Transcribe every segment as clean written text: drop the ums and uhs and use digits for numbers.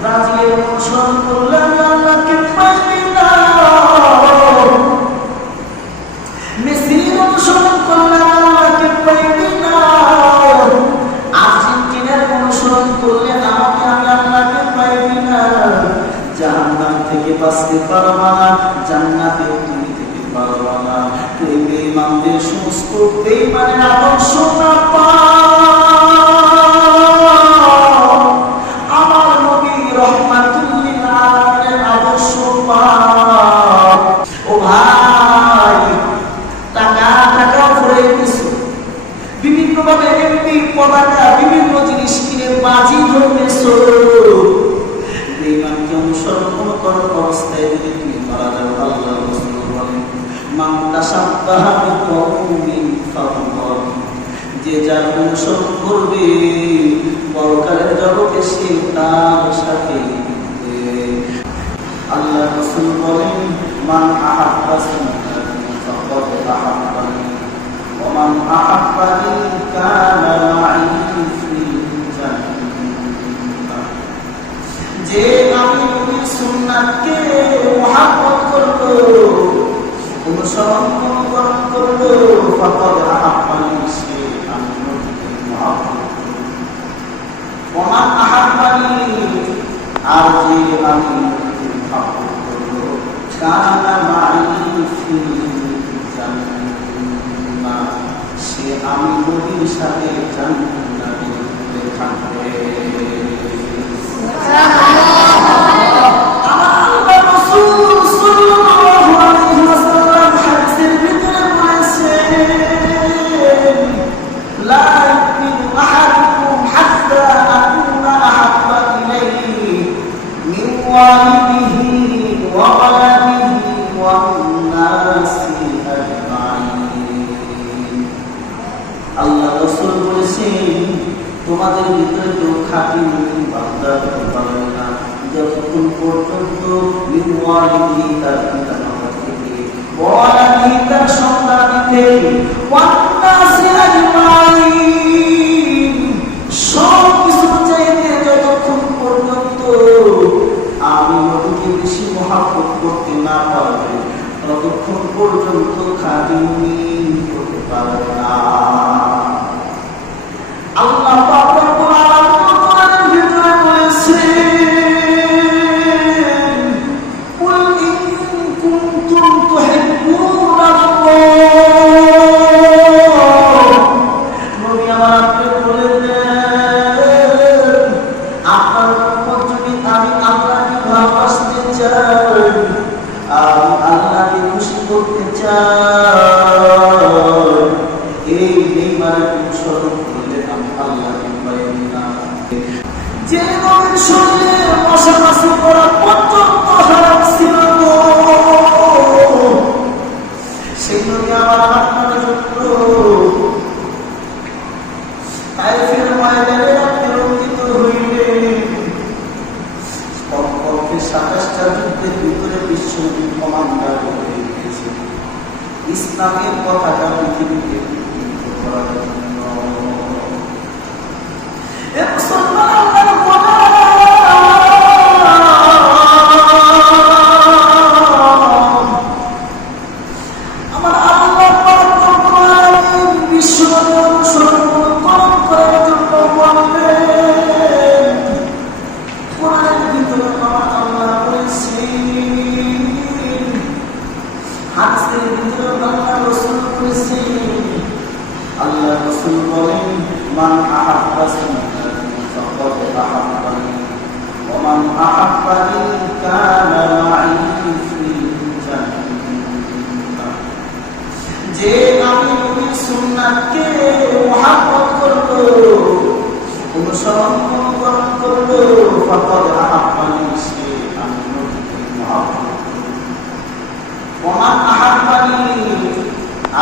ব্রাজিলের অনুসরণ করলে আমি আল্লাহকে পাইনি না, মেসির অনুসরণ করলে আল্লাহকে পাইনি না, আর্জেন্টিনার অনুসরণ করলে আমি আল্লাহকে পাইনি না। জাহান্নাম থেকে বাঁচতে পারবা না, জান্নাতে তুমি থেকে পারবা না। তুই বেঈমানদের সমস্ত বেঈমানের আদর্শ না পাও, আমার নবী রাহমাতুল লিল আলামিনের আদর্শ পাও। ও ভাই, টাকা ফুরাই দিছো, বিভিন্ন ভাবে এমপি পতাকা বিভিন্ন জিনিস কিনে বাজি ধরতেছো। বেঈমানকে অনুসরণ করার অবস্থায় যদি তুমি মারা যাও, আল্লাহ রাসূল বলেন মান তাশাব্বাহা বিকওমিন ফাহুয়া, যে যার অনুসরণ করবে পরকালের জগতে সে তার সাথে। আল্লাহ রাসূল বলেন মান আহাব্বা সুন্নাতি ফাকাদ আহাব্বানি ওয়া মান আহাব্বানি কানা মা'i ফিল জান্নাহ। যে আমি নবীর সুন্নাতকে মুহাব্বত করলো, অনুসরণ করলো, ফাকাদ আহাব্বানি, সে আমি নবীকে মুহাব্বত করলো। ওয়া মান আহাব্বানি, আর যে আমি নবীকে মুহাব্বত করলো, কানা মা'i ফিল জান্নাহ, সে আমি নবীর সাথে জান্নাতে থাকবে। আল্লাহ রাসূল বলেছেন তোমাদের ভিতরে কেউ খাঁটি মুমিন বান্দা হতে পারবে না যতক্ষণ পর্যন্ত মিওয়ালিহি তার পিতামাতা থেকে, ওয়ালাদিহি তার সন্তান থেকে, ওয়ান্নাসি আজমাইন সব কিছু চাইতে যতক্ষণ পর্যন্ত আমি নবীকে বেশি মহব্বত করতে না পারবে ততক্ষণ পর্যন্ত খাঁটি মুমিন হতে পারবে না। আল্লাহ পাক রব্বুল আলামিন কোরআনের ভিতরে বলেছেন কুল ইন কুনতুম তুহিব্বুনাল্লাহ, নবী আমার আপনি বলে দেন আপনার উম্মত যদি আমি আল্লাহকে ভালোবাসতে চাই, আমি আল্লাহকে খুশি করতে চাই, এই বেঈমানের অনুসরণ করলে আমি আল্লাহকে পাইনি না। যে নবীর শরীরে মশা মাছি পড়া পর্যন্ত হারাম ছিল, সেই নবী আমার আপনার জন্য তায়েফের ময়দানে রক্তারঞ্জিত হইলেন। কমপক্ষে ২৭টা যুদ্ধের ভিতরে বিশ্বনবী কমান্ডার হয়ে গিয়েছেন ইসলামের পতাকা পৃথিবীতে বিকৃত করার জন্য। আমার আল্লাহ পাক রব্বুল আলামিন বিশ্বনবী অনুসরণ করার জন্য বললেন। কোরআনের ভিতরে আমার আল্লাহ বলেছেন, হাদিসের ভিতরে আল্লাহ রাসূল বলেছেন, আল্লাহ রাসূল বলেন মান আহাব্বা সুন্নাতি ফাকাদ আহাব্বানি ওয়া মান আহাব্বানি কানা মা'i ফিল জান্নাহ। যে আমি নবীর সুন্নাতকে মুহাব্বত করলো, অনুসরণ করলো, ফাকাদ আহাব্বানি, সে আমি নবীকে মুহাব্বত করলো। ওয়া মান আহাব্বানি,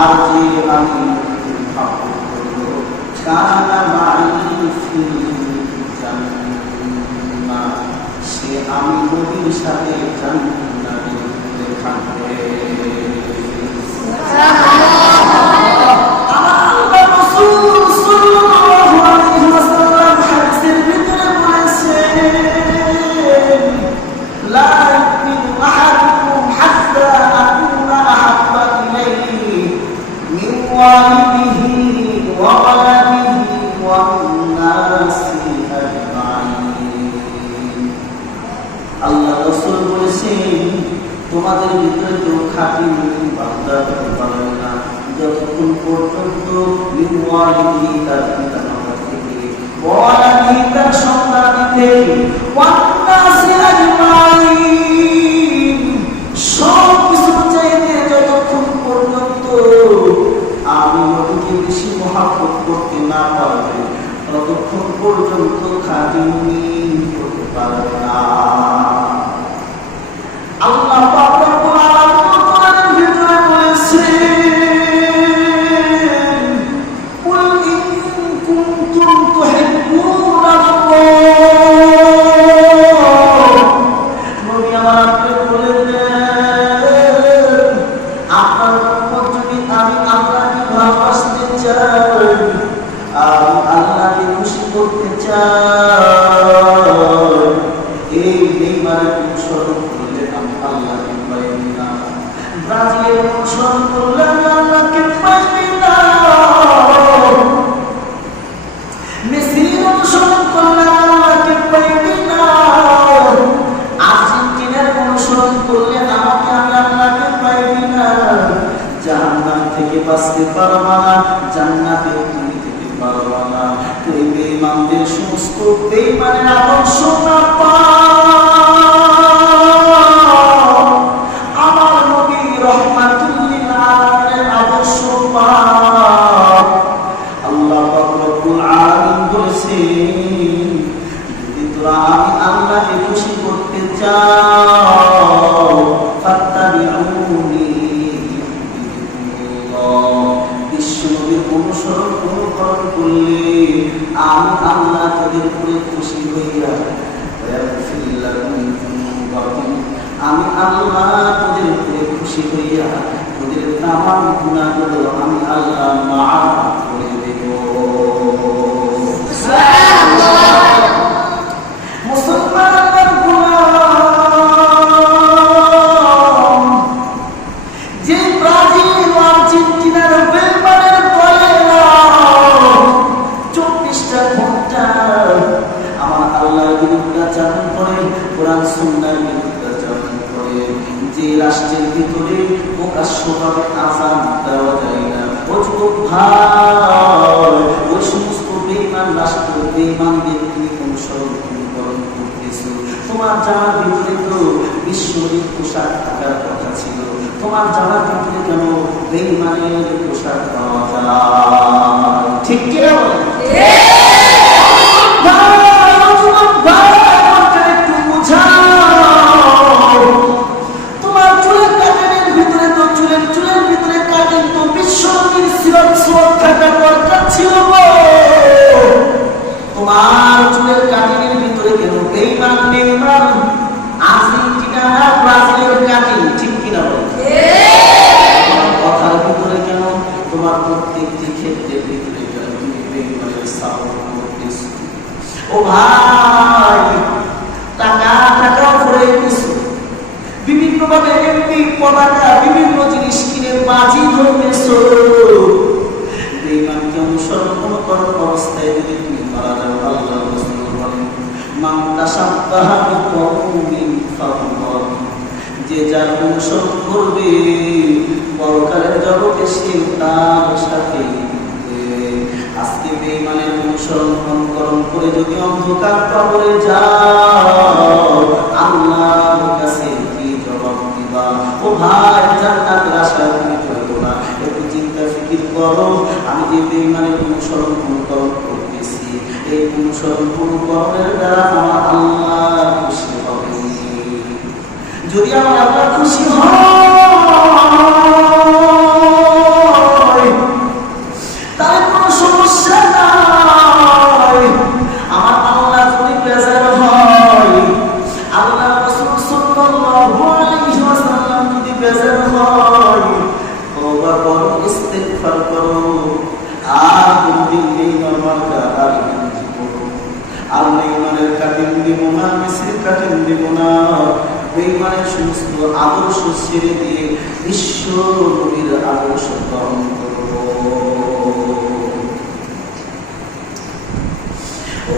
আর যে আমি নবীকে মুহাব্বত করলো, কানা মা'i ফিল জান্নাহ, সে আমি নবীর সাথে জান্নাতে থাকবে। আল্লাহ রাসূল সাল্লাল্লাহু আলাইহি ওয়াসাল্লাম হাদিসের ভিতরে বলেছেন লা ইউমিনু আহাদুকুম হাত্তা আকুনা আহাব্বা ইলাইহি মিন ওয়ালিদিহি ওয়া ওয়ালাদিহি ওয়ান নাসি আজমাইন। আল্লাহ রাসূল বলেছেন, তোমাদের ভিতরে কেউ খাঁটি মুমিন বান্দা হতে পারবে না যতক্ষণ পর্যন্ত মিন ওয়ালিদিহি তার পিতামাতা থেকে, ওয়া ওয়ালাদিহি তার সন্তান থেকে, ওয়ান নাসি আজমাইন সব কিছু চাইতে যতক্ষণ পর্যন্ত আমি নবীকে বেশি মহব্বত করতে না পারবে ততক্ষণ পর্যন্ত খাঁটি মুমিন হতে পারবে না। আল্লাহ পাক রব্বুল আলামিন কোরআনের ভিতরে বলেছেন, কুল ইন কুনতুম তুহিব্বুনাল্লাহ, নবী আমার আপনি বলে দেন, আপনার উম্মত যদি আমি আল্লাহকে ভালোবাসতে চাই, আমি আল্লাহকে খুশি করতে চাই, এই বেঈমানের অনুসরণ করলে আমি আল্লাহকে পাইবি না, ব্রাজিলের অনুসরণ করলে আমি আল্লাহকে পাইবি না, মেসির অনুসরণ করলে আল্লাহকে পাইবি না, আর্জেন্টিনার অনুসরণ করলে আমাকে আমি আল্লাহকে পাইবি না, জাহান্নাম থেকে বাঁচতে পারবা না, জান্নাতে তুমি যেতে পারবা না। তুই বেঈমানদের সমস্ত বেঈমানের আদর্শ না পাও, আমার নবী রাহমাতুল লিল আলামিনের আদর্শ পাও। আল্লাহ পাক রব্বুল আলামিন বলেছেন, যদি তোরা আমি আল্লাহকে খুশি করতে চাও, ফাত্তাবিউনি বিশ্বনবীর অনুসরণ অনুকরণ করলে আমি আল্লাহ তোদের উপরে খুশি হইয়া আমি আল্লাহ তোদের উপরে খুশি হইয়া তোদের তামাম গুনাহগুলো আমি আল্লাহ মাফ করে দেব। মুসলমানের গোলাম যে ব্রাজিল আর্জেন্টিনার বেঈমানের দলে 24টা ঘন্টা আমার আল্লাহর বিরুদ্ধাচরণ করে, কোরআন সুন্নাহর বিরুদ্ধাচরণ করে, যে রাষ্ট্রের ভিতরে প্রকাশ্যভাবে আযান দেওয়া যায় না, ও যুবক ভাই, ওই সমস্ত বেঈমান রাষ্ট্র বেঈমানদের তুমি অনুসরণ করতেছো। তোমার জামার ভিতরে তো বিশ্বনবীর পোশাক থাকার কথা ছিল, তোমার জামার ভিতরে কেন বেঈমানের পোশাক পাওয়া যায়? ঠিক কি না বলেন? তোমার চুলের কাটেনের ভিতরে তো চুলের ভিতরে কাটেন তো বিশ্বনবীর সিরাত সুরাত থাকার দরকার ছিল। তোমার চুলের কাটেনের ভিতরে কেন বেঈমান আর্জেন্টিনা ব্রাজিলের কাটেন? ঠিক কিনা বলেন? তোমার কথার ভিতরে কেন, তোমার প্রত্যেকটি ক্ষেত্রের ভিতরে কেন তুমি বেঈমানের সাপোর্ট করতেছো? ও ভাই, টাকা ভরে দিছো, বিভিন্ন ভাবে এমপি পতাকা বিভিন্ন জিনিস কিনে বাজি ধরতেছো। বেঈমানকে অনুসরণ করার অবস্থায় যদি তুমি মারা যাও, আল্লাহ রাসূল বলেন, মান তাশাব্বাহা বিকওমিন ফাহুয়া, যে যার অনুসরণ করবে পরকালের জগতে সে তার সাথে। আজকে বেঈমানের অনুসরণ করে যদি অন্ধকার কবরে যাও, আল্লাহর কাছে কি জবাব দিবা? ও ভাই, জান্নাতের আশায় তুমি চলো না, একটু চিন্তা ফিকির করো। আমি যে বেঈমানের অনুসরণ করতেছি, এই অনুসরণ অনুকরণের দ্বারা আমার আল্লাহ খুশি হবে। যদি আমার আল্লাহ খুশি হয় তাহলে কোনো সমস্যা নাই। আমার আল্লাহ যদি বেজার হয়, আল্লাহ রাসূল সাল্লাল্লাহু আলাইহি ওয়াসাল্লাম যদি বেজার হয়, তওবা করো, ইস্তিগফার করো, আর কোনদিন বেঈমান মার্কা আর গেঞ্জি পরো, আর বেঈমানের কাটিং দিব না, মিছিল কাটিং দিব না, বেঈমানের সমস্ত আদর্শ ছেড়ে দিয়ে বিশ্ব নবীর আদর্শ গ্রহণ করব। ও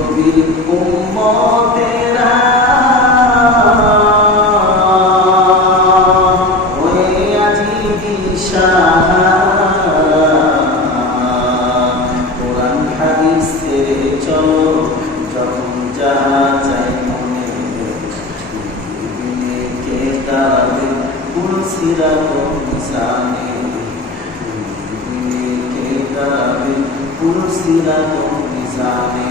নবীর উম্মতেরা পুরো সিরাত মিজানে